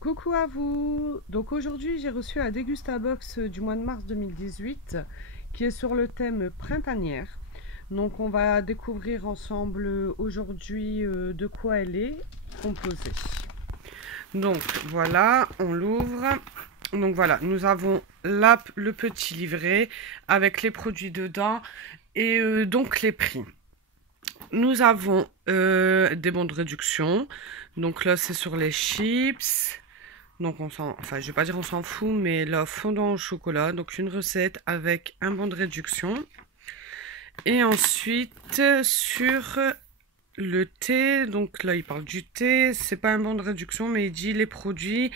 Coucou à vous! Donc aujourd'hui j'ai reçu la Dégustabox du mois de mars 2018 qui est sur le thème printanière. Donc on va découvrir ensemble aujourd'hui de quoi elle est composée. Donc voilà, on l'ouvre. Donc voilà, nous avons là le petit livret avec les produits dedans et donc les prix. Nous avons des bons de réduction. Donc là c'est sur les chips. Donc on s'en, enfin je vais pas dire on s'en fout, mais là fondant au chocolat, donc une recette avec un bon de réduction. Et ensuite sur le thé, donc là il parle du thé, c'est pas un bon de réduction, mais il dit les produits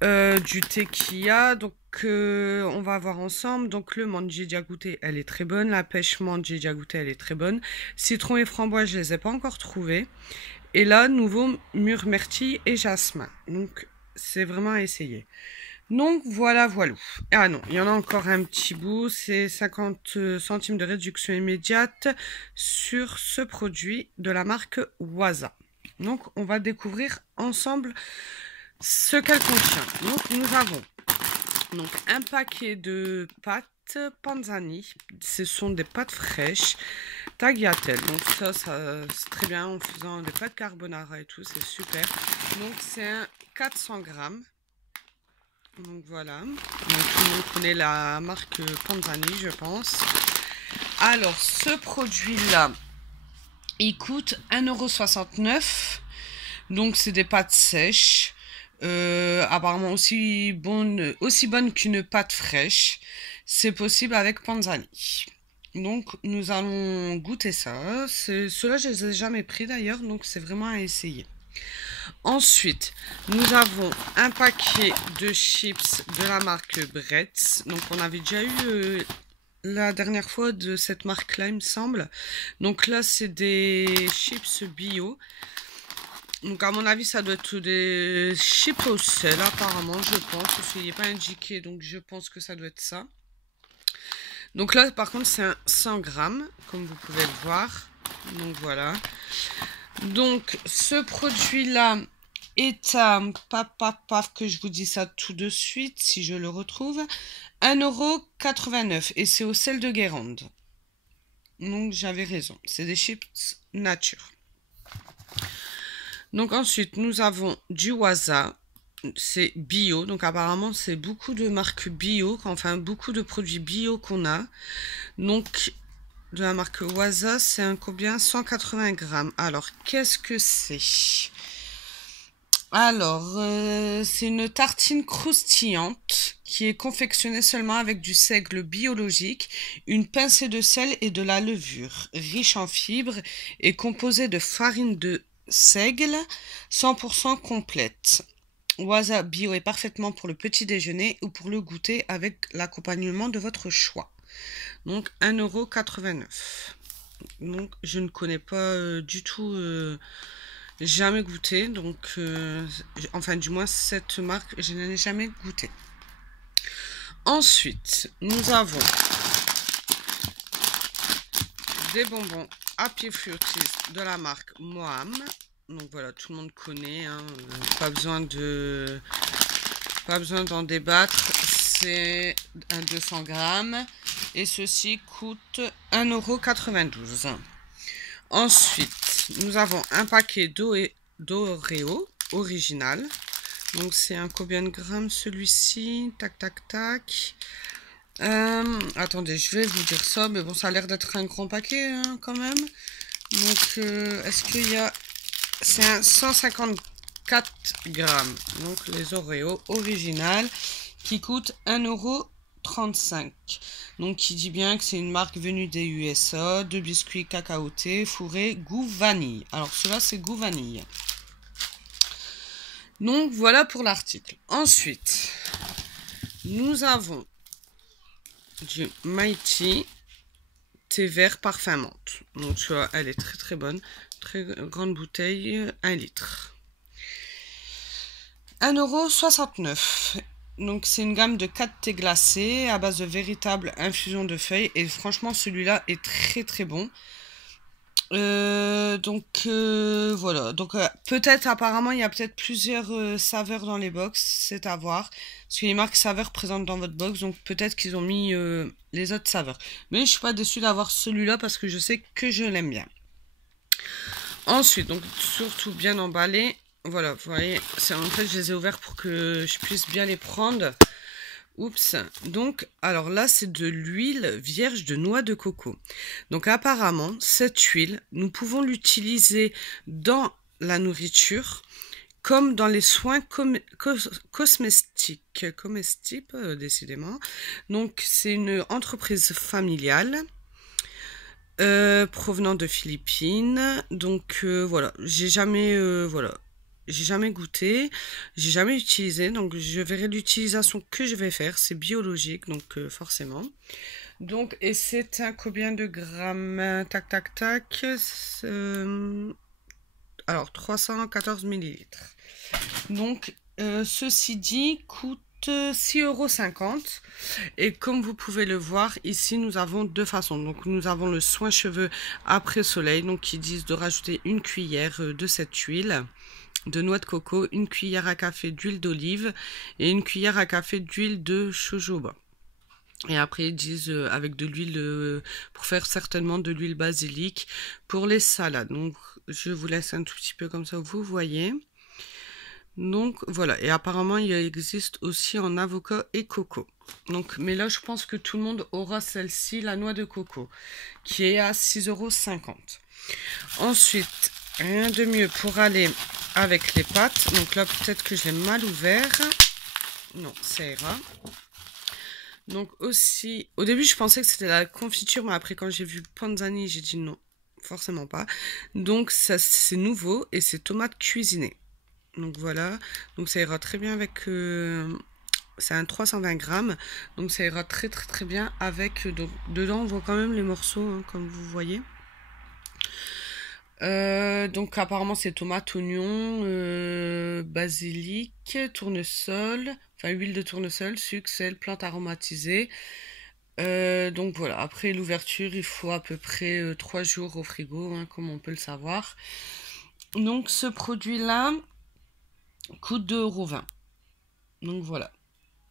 du thé qu'il y a. Donc on va voir ensemble. Donc le menthe j'ai déjà goûté, elle est très bonne. La pêche menthe j'ai déjà goûté, elle est très bonne. Citron et framboise je les ai pas encore trouvés. Et là nouveau myrtille et jasmin. Donc c'est vraiment à essayer. Donc voilà, voilà. Ah non, il y en a encore un petit bout. C'est 50 centimes de réduction immédiate sur ce produit de la marque Waza. Donc on va découvrir ensemble ce qu'elle contient. Donc nous avons donc un paquet de pâtes Panzani. Ce sont des pâtes fraîches tagliatelle. Donc ça c'est très bien en faisant des pâtes carbonara et tout, c'est super. Donc c'est un 400 grammes. Donc voilà. Donc, tout le monde connaît la marque Panzani, je pense. Alors ce produit-là, il coûte 1,69 €. Donc c'est des pâtes sèches. Apparemment aussi bonne qu'une pâte fraîche. C'est possible avec Panzani. Donc nous allons goûter ça. Ceux-là je les ai jamais pris d'ailleurs, donc c'est vraiment à essayer. Ensuite, nous avons un paquet de chips de la marque Bretz. Donc on avait déjà eu la dernière fois de cette marque-là, il me semble. Donc là c'est des chips bio. Donc à mon avis ça doit être des chips au sel apparemment, je pense, parce qu'il n'est pas indiqué, donc je pense que ça doit être ça. Donc là par contre c'est un 100 grammes, comme vous pouvez le voir. Donc voilà. Donc ce produit là est à paf que je vous dis ça tout de suite si je le retrouve, 1,89 € et c'est au sel de Guérande. Donc j'avais raison, c'est des chips nature. Donc ensuite nous avons du Waza, c'est bio, donc apparemment c'est beaucoup de marques bio, enfin beaucoup de produits bio qu'on a. Donc de la marque Waza, c'est un combien? 180 grammes. Alors qu'est-ce que c'est? Alors c'est une tartine croustillante qui est confectionnée seulement avec du seigle biologique, une pincée de sel et de la levure, riche en fibres et composée de farine de seigle 100% complète. Waza bio est parfaitement pour le petit déjeuner ou pour le goûter avec l'accompagnement de votre choix. Donc 1,89 €. Donc je ne connais pas du tout, jamais goûté. Donc enfin du moins cette marque je n'en ai jamais goûté. Ensuite nous avons des bonbons Happy Fruities de la marque Moam. Donc voilà, tout le monde connaît, hein, pas besoin d'en débattre. C'est un 200 grammes et ceci coûte 1,92 €. Ensuite nous avons un paquet d'Oreo original. Donc c'est un combien de grammes celui-ci? Tac tac tac. Attendez, je vais vous dire ça, mais bon, ça a l'air d'être un grand paquet hein, quand même. Donc, est-ce qu'il y a... C'est un 154 grammes. Donc, les Oreos originales qui coûtent 1,35 €. Donc, qui dit bien que c'est une marque venue des USA, de biscuits cacaotés, fourrés, goût vanille. Alors, cela c'est goût vanille. Donc, voilà pour l'article. Ensuite, nous avons du Mighty thé vert parfum menthe. Donc tu vois, elle est très très bonne. Très grande bouteille, 1 litre. 1,69 €. Donc c'est une gamme de 4 thés glacés à base de véritable infusion de feuilles. Et franchement celui-là est très très bon. Voilà. Donc peut-être apparemment il y a peut-être plusieurs saveurs dans les box, c'est à voir. Parce que les marques saveurs présentes dans votre box, donc peut-être qu'ils ont mis les autres saveurs. Mais je suis pas déçue d'avoir celui-là parce que je sais que je l'aime bien. Ensuite, donc surtout bien emballé. Voilà, vous voyez, en fait je les ai ouverts pour que je puisse bien les prendre. Oups. Donc, alors là, c'est de l'huile vierge de noix de coco. Donc, apparemment, cette huile, nous pouvons l'utiliser dans la nourriture comme dans les soins cosmétiques. Comestibles, décidément. Donc, c'est une entreprise familiale. Provenant de Philippines. Donc, voilà. J'ai jamais goûté, j'ai jamais utilisé, donc je verrai l'utilisation que je vais faire. C'est biologique, donc forcément. Donc, et c'est un combien de grammes? Tac, tac, tac. Alors, 314 millilitres. Donc, ceci dit, coûte 6,50 €. Et comme vous pouvez le voir, ici, nous avons deux façons. Donc, nous avons le soin cheveux après soleil, donc qui disent de rajouter une cuillère de cette huile de noix de coco, une cuillère à café d'huile d'olive et une cuillère à café d'huile de jojoba. Et après, ils disent avec de l'huile, pour faire certainement de l'huile basilic pour les salades. Donc, je vous laisse un tout petit peu comme ça, vous voyez. Donc, voilà. Et apparemment, il existe aussi en avocat et coco. Donc, mais là, je pense que tout le monde aura celle-ci, la noix de coco, qui est à 6,50 €. Ensuite, rien de mieux pour aller avec les pâtes. Donc là, peut-être que je l'ai mal ouvert. Non, ça ira. Donc aussi, au début, je pensais que c'était la confiture, mais après, quand j'ai vu Panzani, j'ai dit non, forcément pas. Donc ça, c'est nouveau et c'est tomates cuisinées. Donc voilà, donc ça ira très bien avec... c'est un 320 grammes, donc ça ira très très très bien avec... Donc, dedans, on voit quand même les morceaux, hein, comme vous voyez. Donc apparemment c'est tomate, oignon, basilic, tournesol, enfin huile de tournesol, sucre, sel, plante aromatisée. Donc voilà, après l'ouverture il faut à peu près 3 jours au frigo, hein, comme on peut le savoir. Donc ce produit là coûte 2,20 €. Donc voilà,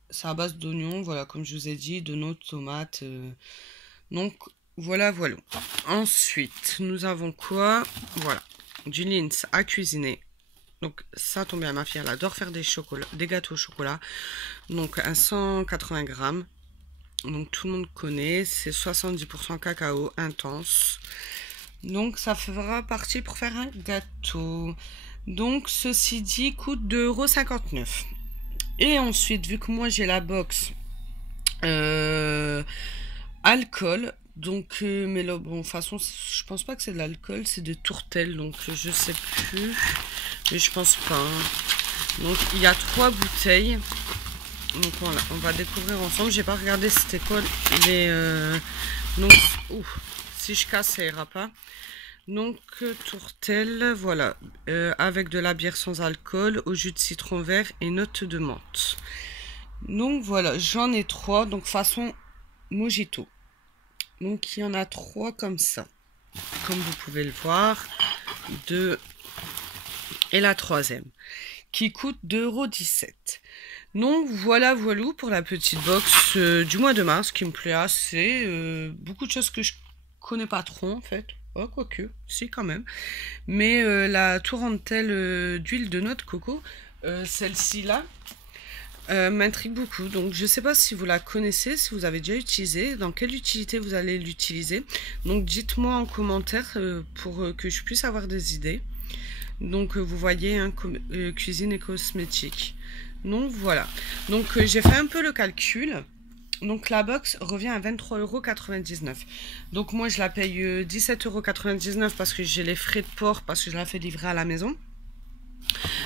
c'est à base d'oignons, voilà comme je vous ai dit, de nos tomates. Donc voilà, voilà. Ensuite, nous avons quoi? Voilà, du Lindt à cuisiner. Donc ça tombe bien, ma fille elle adore faire des gâteaux au chocolat. Donc un 180 grammes. Donc tout le monde connaît, c'est 70% cacao intense. Donc ça fera partie pour faire un gâteau. Donc ceci dit coûte 2,59 €. Et ensuite, vu que moi j'ai la box alcool, donc mais là, bon, de toute façon je pense pas que c'est de l'alcool, c'est de tourtelle, donc je sais plus, mais je pense pas, hein. Donc il y a 3 bouteilles, donc voilà, on va découvrir ensemble. J'ai pas regardé c'était quoi les donc si je casse ça ira pas. Donc tourtelle, voilà, avec de la bière sans alcool, au jus de citron vert et notes de menthe. Donc voilà, j'en ai 3, donc façon mojito. Donc il y en a 3 comme ça, comme vous pouvez le voir, 2 et la troisième, qui coûte 2,17 €. Donc voilà, voilà pour la petite box du mois de mars, qui me plaît assez. Beaucoup de choses que je connais pas trop en fait. Oh, quoique, si quand même. Mais la tourtelle d'huile de noix de coco, celle-ci là, m'intrigue beaucoup. Donc je sais pas si vous la connaissez, si vous avez déjà utilisé, dans quelle utilité vous allez l'utiliser. Donc dites-moi en commentaire pour que je puisse avoir des idées. Donc vous voyez, hein, cuisine et cosmétique. Donc voilà. Donc j'ai fait un peu le calcul. Donc la box revient à 23,99 €. Donc moi je la paye 17,99 € parce que j'ai les frais de port, parce que je la fais livrer à la maison.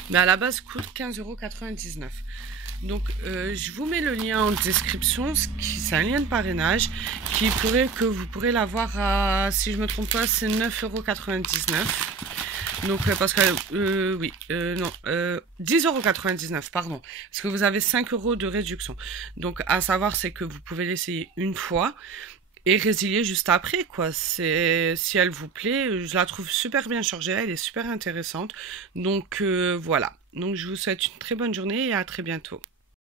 Mais à la base coûte 15,99 €. Donc je vous mets le lien en description, c'est un lien de parrainage que vous pourrez l'avoir à, si je me trompe pas, c'est 9,99 €. Donc parce que oui, non, 10,99 €, pardon, parce que vous avez 5 € de réduction. Donc à savoir, c'est que vous pouvez l'essayer une fois et résilier juste après, quoi. C'est, si elle vous plaît, je la trouve super bien chargée, elle est super intéressante. Donc voilà. Donc je vous souhaite une très bonne journée et à très bientôt.